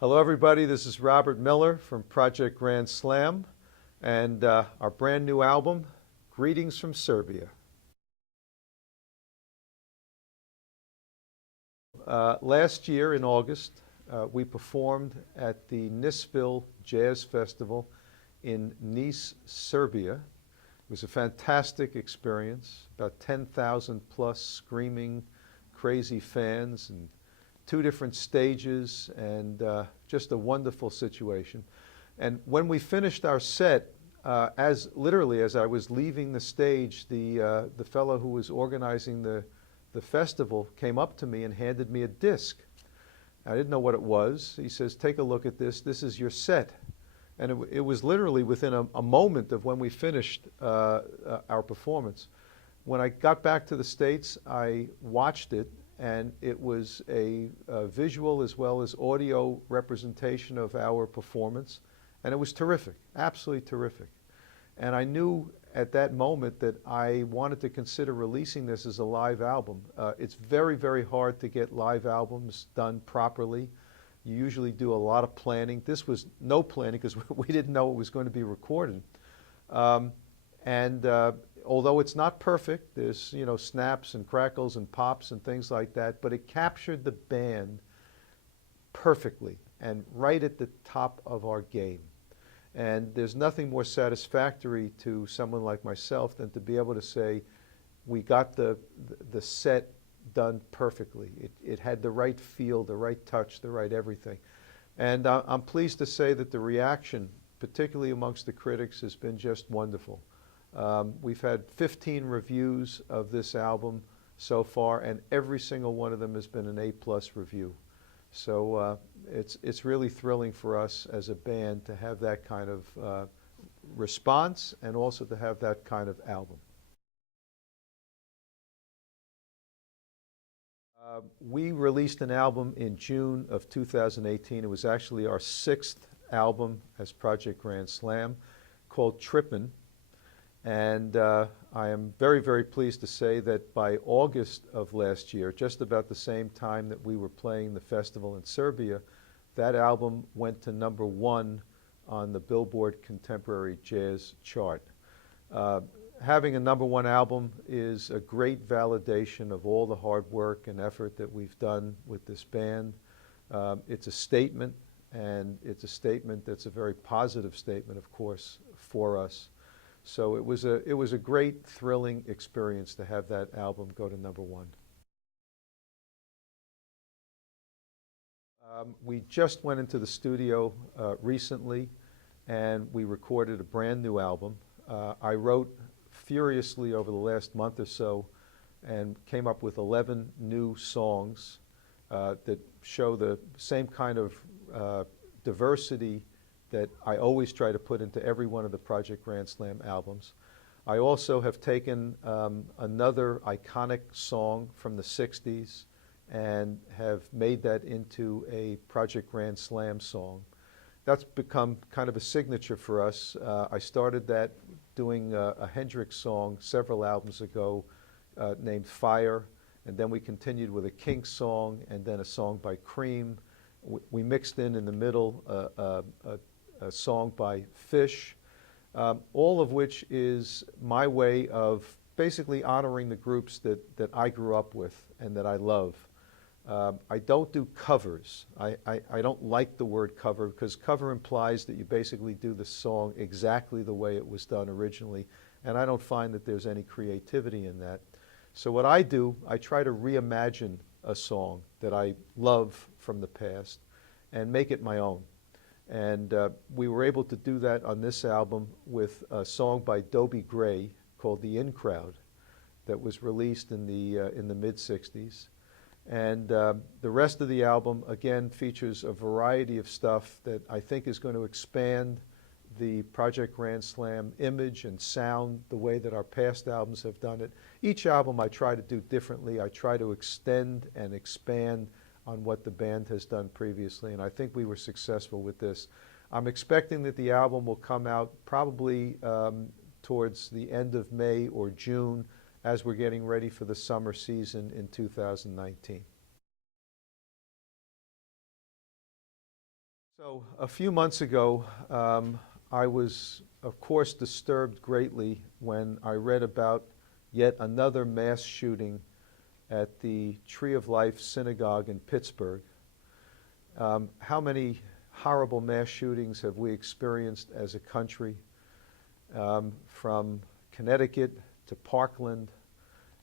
Hello, everybody. This is Robert Miller from Project Grand Slam and our brand new album, Greetings from Serbia. Last year in August, we performed at the Nisville Jazz Festival in Niš, Serbia. It was a fantastic experience, about 10,000 plus screaming, crazy fans, and two different stages, and just a wonderful situation. And when we finished our set, as I was leaving the stage, the fellow who was organizing the festival came up to me and handed me a disc. I didn't know what it was. He says, "Take a look at this. This is your set." And it was literally within a moment of when we finished our performance. When I got back to the States, I watched it, and it was a visual as well as audio representation of our performance, and it was terrific, absolutely terrific. And I knew at that moment that I wanted to consider releasing this as a live album. It's very, very hard to get live albums done properly. You usually do a lot of planning. This was no planning because we didn't know it was going to be recorded. Although it's not perfect, there's snaps and crackles and pops and things like that, but it captured the band perfectly and right at the top of our game. And there's nothing more satisfactory to someone like myself than to be able to say, we got the set done perfectly. It had the right feel, the right touch, the right everything. And I'm pleased to say that the reaction, particularly amongst the critics, has been just wonderful. We've had 15 reviews of this album so far, and every single one of them has been an A+ review. So it's really thrilling for us as a band to have that kind of response and also to have that kind of album. We released an album in June of 2018. It was actually our 6th album as Project Grand Slam, called Trippin'. And I am very, very pleased to say that by August of last year, just about the same time that we were playing the festival in Serbia, that album went to #1 on the Billboard Contemporary Jazz chart. Having a #1 album is a great validation of all the hard work and effort that we've done with this band. It's a statement, and it's a statement that's a very positive statement, of course, for us. So it was a great, thrilling experience to have that album go to #1. We just went into the studio recently, and we recorded a brand new album. I wrote furiously over the last month or so and came up with 11 new songs that show the same kind of diversity that I always try to put into every one of the Project Grand Slam albums. I also have taken another iconic song from the 60s and have made that into a Project Grand Slam song. That's become kind of a signature for us. I started that doing a Hendrix song several albums ago named Fire, and then we continued with a Kinks song and then a song by Cream. We mixed in the middle a song by Fish, all of which is my way of basically honoring the groups that I grew up with and that I love. I don't do covers. I don't like the word cover because cover implies that you basically do the song exactly the way it was done originally, and I don't find that there's any creativity in that. So what I do, I try to reimagine a song that I love from the past and make it my own. And we were able to do that on this album with a song by Dobie Gray called "The In Crowd" that was released in the mid-'60s. And the rest of the album, again, features a variety of stuff that I think is going to expand the Project Grand Slam image and sound the way that our past albums have done it. Each album I try to do differently. I try to extend and expand on what the band has done previously, and I think we were successful with this. I'm expecting that the album will come out probably towards the end of May or June as we're getting ready for the summer season in 2019. So a few months ago, I was, of course, disturbed greatly when I read about yet another mass shooting at the Tree of Life Synagogue in Pittsburgh. How many horrible mass shootings have we experienced as a country, from Connecticut to Parkland?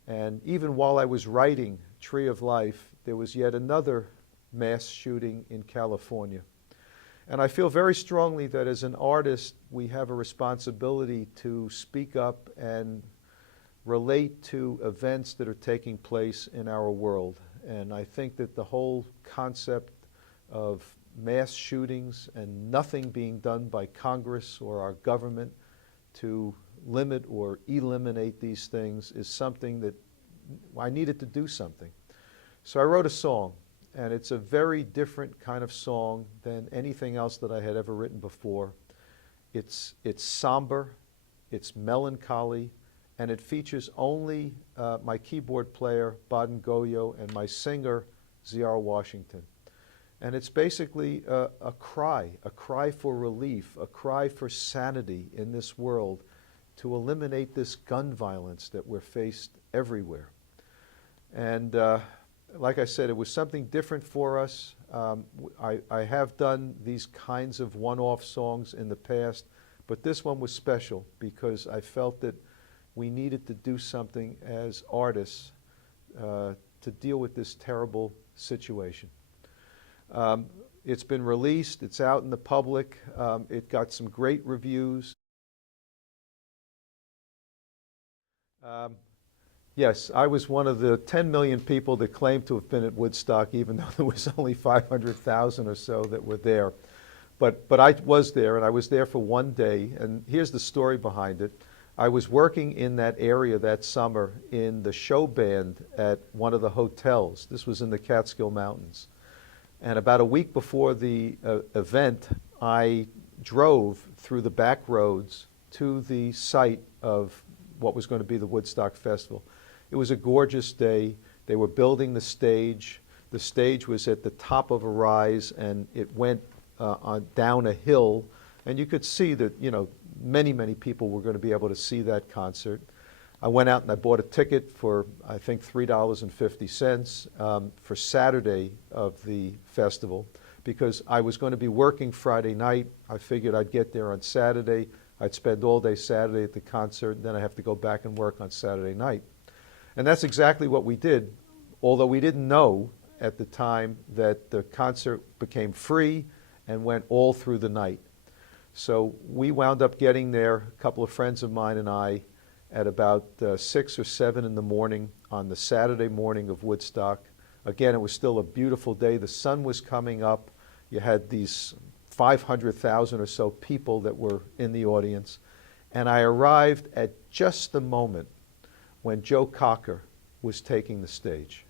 And even while I was writing Tree of Life, there was yet another mass shooting in California. And I feel very strongly that as an artist, we have a responsibility to speak up and relate to events that are taking place in our world. And I think that the whole concept of mass shootings and nothing being done by Congress or our government to limit or eliminate these things is something that I needed to do something. So I wrote a song. And it's a very different kind of song than anything else that I had ever written before. It's somber, it's melancholy, and it features only my keyboard player, Baden Goyo, and my singer, Ziara Washington. And it's basically a cry for relief, a cry for sanity in this world to eliminate this gun violence that we're faced everywhere. And like I said, it was something different for us. I have done these kinds of one-off songs in the past, but this one was special because I felt that we needed to do something as artists to deal with this terrible situation. It's been released, it's out in the public, it got some great reviews. Yes, I was one of the 10 million people that claimed to have been at Woodstock, even though there was only 500,000 or so that were there. But I was there, and I was there for one day, and here's the story behind it. I was working in that area that summer in the show band at one of the hotels. This was in the Catskill Mountains. And about a week before the event, I drove through the back roads to the site of what was going to be the Woodstock Festival. It was a gorgeous day. They were building the stage. The stage was at the top of a rise, and it went down a hill. And you could see that, many, many people were going to be able to see that concert. I went out and I bought a ticket for, I think, $3.50 for Saturday of the festival because I was going to be working Friday night. I figured I'd get there on Saturday. I'd spend all day Saturday at the concert, and then I have to go back and work on Saturday night. And that's exactly what we did, although we didn't know at the time that the concert became free and went all through the night. So we wound up getting there, a couple of friends of mine and I, at about 6 or 7 in the morning on the Saturday morning of Woodstock. Again, it was still a beautiful day. The sun was coming up. You had these 500,000 or so people that were in the audience. And I arrived at just the moment when Joe Cocker was taking the stage.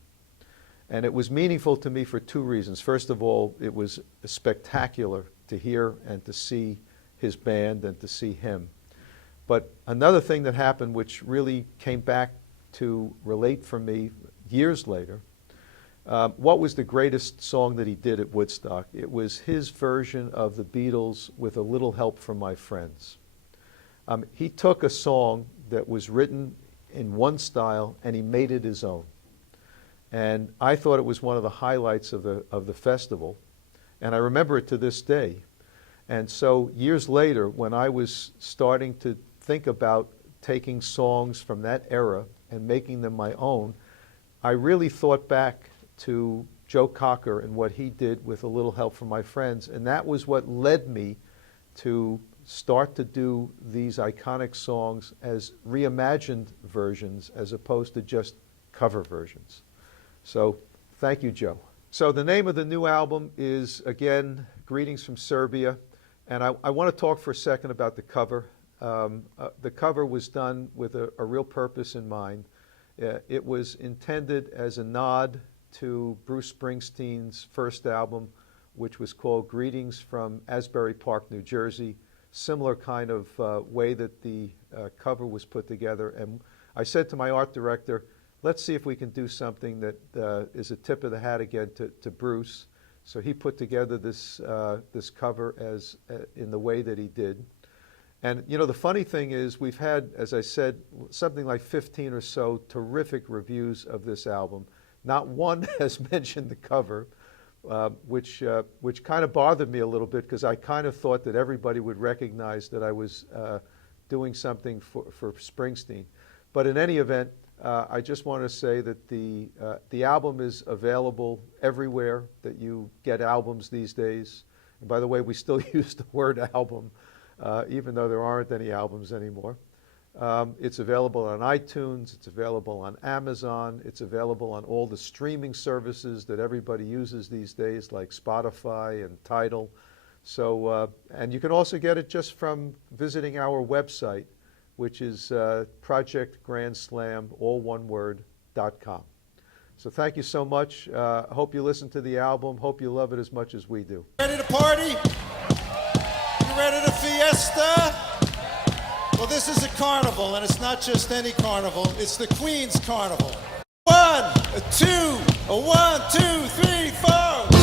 And it was meaningful to me for two reasons. First of all, it was spectacular to hear and to see his band and to see him. But another thing that happened, which really came back to relate for me years later, what was the greatest song that he did at Woodstock? It was his version of the Beatles, With a Little Help from My Friends. He took a song that was written in one style and he made it his own. And I thought it was one of the highlights of the festival, and I remember it to this day. And so years later, when I was starting to think about taking songs from that era and making them my own, I really thought back to Joe Cocker and what he did with A Little Help from My Friends, and that was what led me to start to do these iconic songs as reimagined versions as opposed to just cover versions. So thank you, Joe. So the name of the new album is, again, Greetings from Serbia. And I want to talk for a second about the cover. The cover was done with a real purpose in mind. It was intended as a nod to Bruce Springsteen's first album, which was called Greetings from Asbury Park, New Jersey. Similar kind of way that the cover was put together. And I said to my art director, let's see if we can do something that is a tip of the hat again to Bruce. So he put together this, this cover as, in the way that he did. And, you know, the funny thing is we've had, as I said, something like 15 or so terrific reviews of this album. Not one has mentioned the cover, which kind of bothered me a little bit, because I kind of thought that everybody would recognize that I was doing something for Springsteen. But in any event, I just want to say that the album is available everywhere that you get albums these days. And by the way, we still use the word album, even though there aren't any albums anymore. It's available on iTunes, it's available on Amazon, it's available on all the streaming services that everybody uses these days, like Spotify and Tidal. So, and you can also get it just from visiting our website, which is projectgrandslam.com. So thank you so much. Hope you listen to the album. Hope you love it as much as we do. Ready to party? You ready to fiesta? Well, this is a carnival, and it's not just any carnival. It's the Queen's Carnival. 1, 2, 1, 2, 3, 4.